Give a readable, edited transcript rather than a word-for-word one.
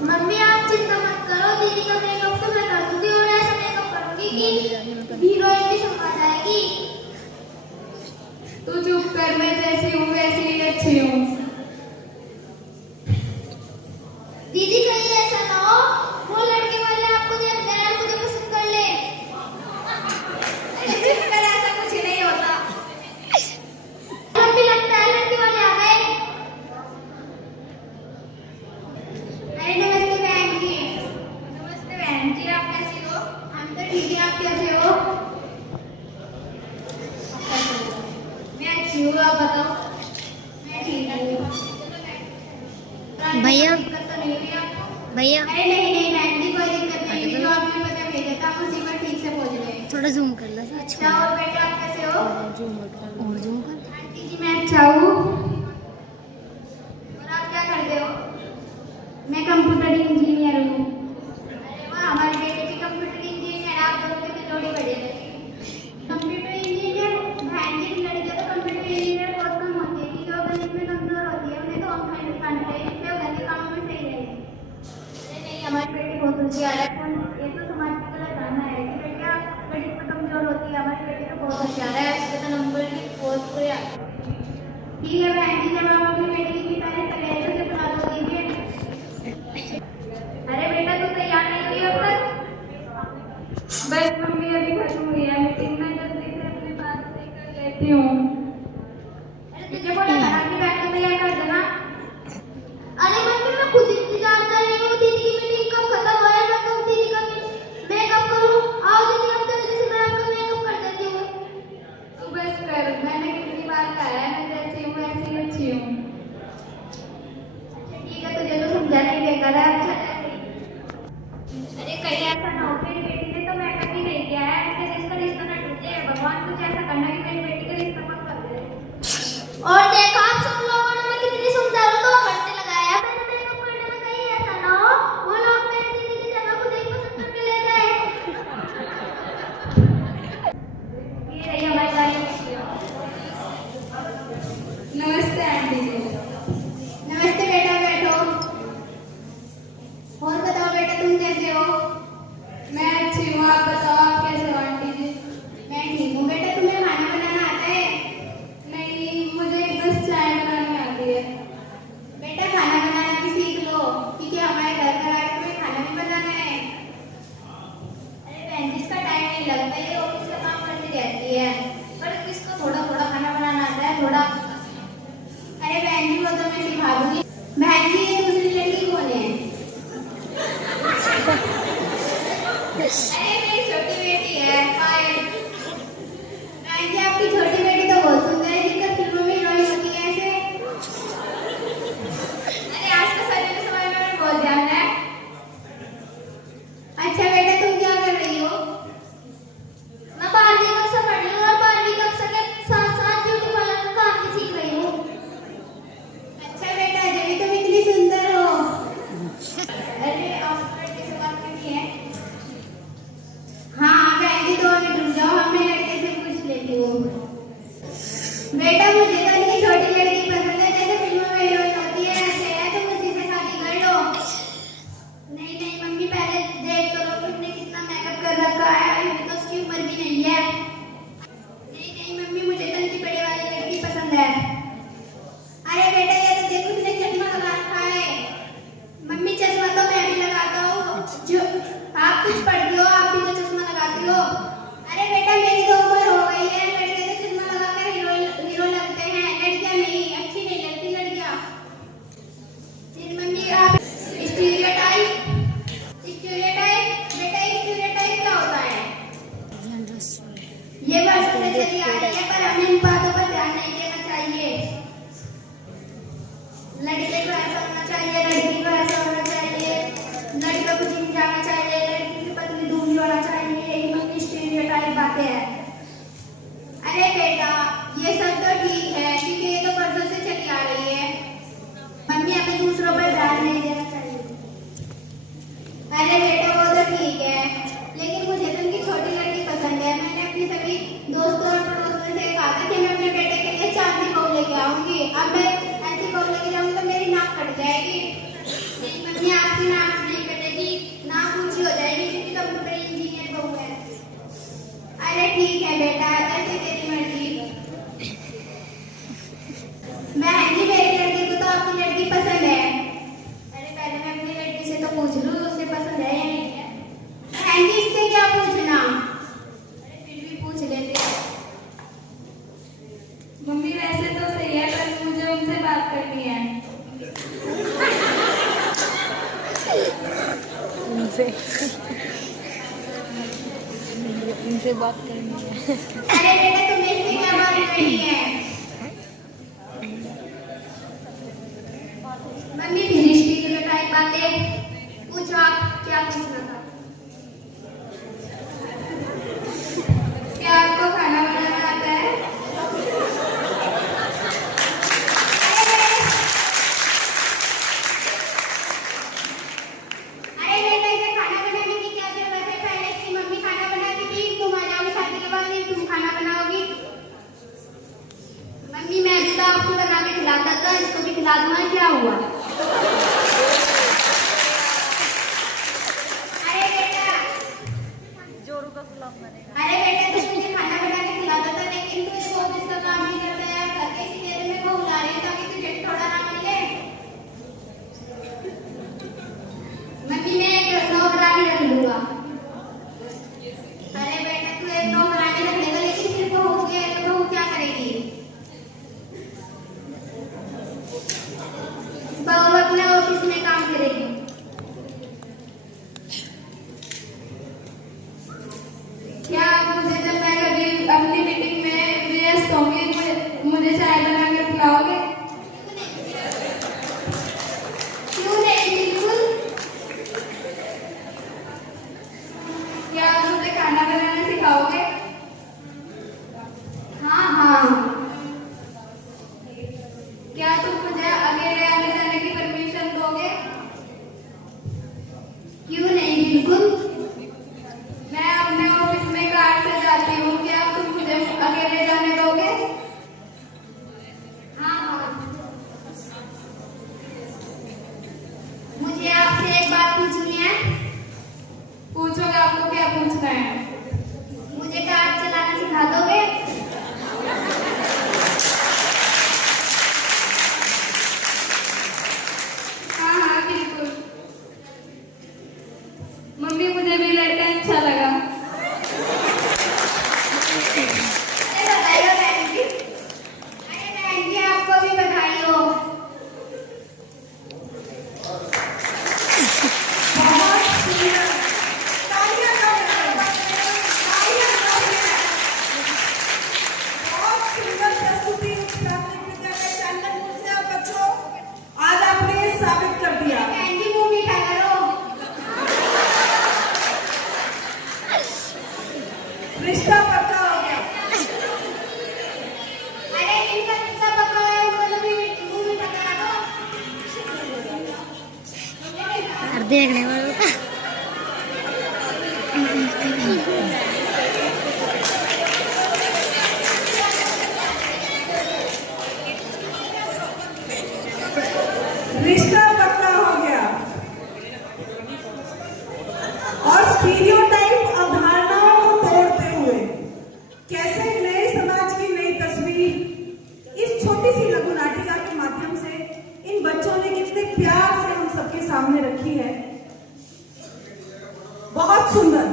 Mummy आप चिंता मत करो, दीदी का मेकअप तो मैं कर दूंगी और ऐसा मेकअप करूंगी कि हीरोइन भी समझ आएगी। तू चुप कर, मैं जैसी हूँ वैसी ही अच्छी हूँ। दीदी कहीं ऐसा ना हो वो लड़के वाले आपको देख गए और मुझे पसंद कर ले। पर ऐसा कुछ नहीं होता। मम्मी लगता है लड़के वाले आ गए। अरे नमस्ते बहन जी। नमस्ते बहन जी, आप कैसी हो? हम तो ठीक है, आप कैसे हो? मैं अच्छी हूँ, आप बताओ। मैं ठीक हूँ। भैया दिक्कत तो नहीं हुई आपको? भैया अरे नहीं नहीं बहन जी, कोई दिक्कत नहीं हुई, जो आपने मुझे भेजा था हम उसी पर ठीक से पहुंच गए। थोड़ा जूम कर लो। अच्छा और बेटे आप कैसे हो? और जूम कर। आंटी जी मैं अच्छा हूँ। और आप क्या करते हो? मैं कंप्यूटर इंजीनियर हूँ। अरे वाह, हमारे बेटे भी कंप्यूटर इंजीनियर, आप दोनों की तो जोड़ी बढ़िया लगी। कंप्यूटर इंजीनियर बहन जी, लड़कियां तो कंप्यूटर इंजीनियर बहुत कम होती है कि जो गणित में कमजोर होती है उन्हें तो हम करते हैं इसलिए वो गणित कामों में सही रहे। अरे नहीं, हमारी बेटी बहुत होशियार है। ये तो समाज का गलत धारणा है कि बेटियां गणित में कमजोर होती है। हमारी बेटी तो बहुत होशियार है, उसके तो नंबर भी बहुत बुरे आते हैं। ठीक है बहन जी, जब आप अपनी बेटी की तारीफ कर रहे हैं तो उसे बुला दो दीजिए। अरे बेटा तू तैयार नहीं हुई अब तक? बस मम्मी अभी खत्म हुई है मीटिंग, मैं जल्दी से अपनी बात सही कर लेती हूँ। अरे तुझे बोला था ना कि बैग को तैयार कर देना। अरे मम्मी मैं खुद इंतजार कर रही हूँ, दीदी की मीटिंग कब खत्म हो रहा है, मैं कब दीदी का मेकअप करूँ। आओ दीदी अब जल्दी से मैं आपका मेकअप कर देती हूँ। तू बस कर, मैंने कितनी बार कहा है मैं जैसी हूँ वैसी ही अच्छी हूँ। अच्छा ठीक है, तुझे तो समझाना ही बेकार है। अच्छा अरे कहीं ऐसा ना हो मेरी बेटी ने तो मेकअप ही नहीं किया है, इससे जिसका रिश्ता ना टूटे। भगवान कुछ ऐसा करना कि मेरी बेटी का रिश्ता पक्का कर दे। और देखो आप सब लोगों ने मैं कितनी सुंदर हूँ तो करने लगाया है। मैंने मेकअप करने में कहीं ऐसा ना हो वो लोग मेरी दीदी की जगह खुद ही पसंद करके ले जाए। ये रही हमारी गाड़ी। नमस्ते आंटी जी। नमस्ते बेटा, बैठो। और बताओ बेटा तुम कैसे हो? मैं अच्छी हूँ, आप बताओ आप कैसे हो आंटी जी? मैं ठीक हूँ। बेटा तुम्हें खाना बनाना आता है? नहीं, मुझे बस चाय बनानी आती है। बेटा खाना बनाना भी सीख लो क्योंकि हमारे घर का रात में खाना भी बनाना है। अरे बहन जिसका टाइम नहीं लगता ये ऑफिस का काम करती रहती है, पर किसको थोड़ा थोड़ा खाना बनाना आता है थोड़ा। अरे बहन जी वो तो मैं सिखा दूंगी। बहन जी ये दूसरी लड़की कौन है? अरे मेरी छोटी बेटी है पायल। बहन जी आपकी छोटी बेटी तो बहुत सुंदर है, जिसका फिल्मों में हीरोइन होती है ऐसे। अरे आज तो सभी के समय में बहुत ध्यान है। अच्छा बेटा तुम क्या कर रही हो? मैं 12वीं कक्षा पढ़ रही हूँ और 12वीं कक्षा के साथ साथ ब्यूटी पार्लर का काम भी सीख रही हूँ। अच्छा बेटा जब तुम इतनी सुंदर हो। अरे आप बेटे से बात करनी है? ठीक है बेटा, जैसे तेरी मर्जी। बहन जी, मेरी लड़की को तो आपकी लड़की पसंद है। अरे पहले मैं अपनी लड़की से तो पूछ लूँ उसे पसंद है या नहीं है। बहन जी, इससे क्या पूछना? अरे फिर भी पूछ लेते। मम्मी वैसे तो सही है, पर मुझे उनसे बात करनी है। उनसे बात करनी है। अरे बेटा, तुम्हें इससे क्या बात करनी है? मम्मी फिनिश कीजिए बेटा एक बातें। पूछो, आप क्या पूछना था? क्या आपको खाना बनाना आता है? अरे बेटा, इसे खाना बनाने की क्या जरूरत है? पहले इसकी मम्मी खाना बनाती थी, तुम आ जाओगी शादी के बाद, तुम खाना बनाओगी। मम्मी, मैं भी तो आपको बना के खिलाता था, इसको भी खिला दूंगा, क्या हुआ? अरे बेटा, तुम मुझे खाना बना के खिलाता था, लेकिन तू इस ऑफिस का काम नहीं करता है, करके इसी देर में वो उड़ा रही है ताकि तुझे थोड़ा आराम मिले। मम्मी, मैं एक नौकरानी रख लूंगा। अरे बेटा, तू एक नौकरानी रख लेगा, लेकिन फिर बहू के तो बहू क्या करेगी? बहू अपने ऑफिस में काम करेगी। क्या आप मुझे, जब मैं कभी अपनी मीटिंग में व्यस्त होंगी, मुझे चाय बना के पिलाओगे? क्यों नहीं, बिल्कुल। क्या आप मुझे खाना बनाना सिखाओगे? हाँ हाँ। क्या तुम मुझे अकेले आने जाने की परमिशन दोगे? क्यों नहीं, बिल्कुल। मैं अपने ऑफिस में कार से जाती हूँ, क्या तुम मुझे अकेले जाने दोगे? हाँ हाँ। मुझे आपसे एक बात पूछनी है। पूछोगे, आपको क्या पूछना है? मुझे कार चलाना सिखा दोगे? हाँ हाँ, बिल्कुल। मम्मी, मुझे भी लड़का अच्छा लगा। अरे बधाई हो बहन जी। अरे बहन जी, आपको भी बधाई हो। बहुत सुंदर। तालियां दो। बहुत सुंदर प्रस्तुति प्राथमिक विद्यालय चांदनपुर से आप बच्चों आज आपने साबित कर दिया। बहन जी, मुंह मीठा करो। रिश्ता पक्का हो गया। अरे इनका रिश्ता पक्का है, उनको भी मुंह मीठा करा दो। और देखने वालों का रिश्ता पक्का हो गया। और स्टीरियोटाइप अवधारणाओं को तोड़ते हुए कैसे नए समाज की नई तस्वीर इस छोटी सी लघु नाटिका के माध्यम से इन बच्चों ने कितने प्यार से हम सबके सामने रखी है। बहुत सुंदर।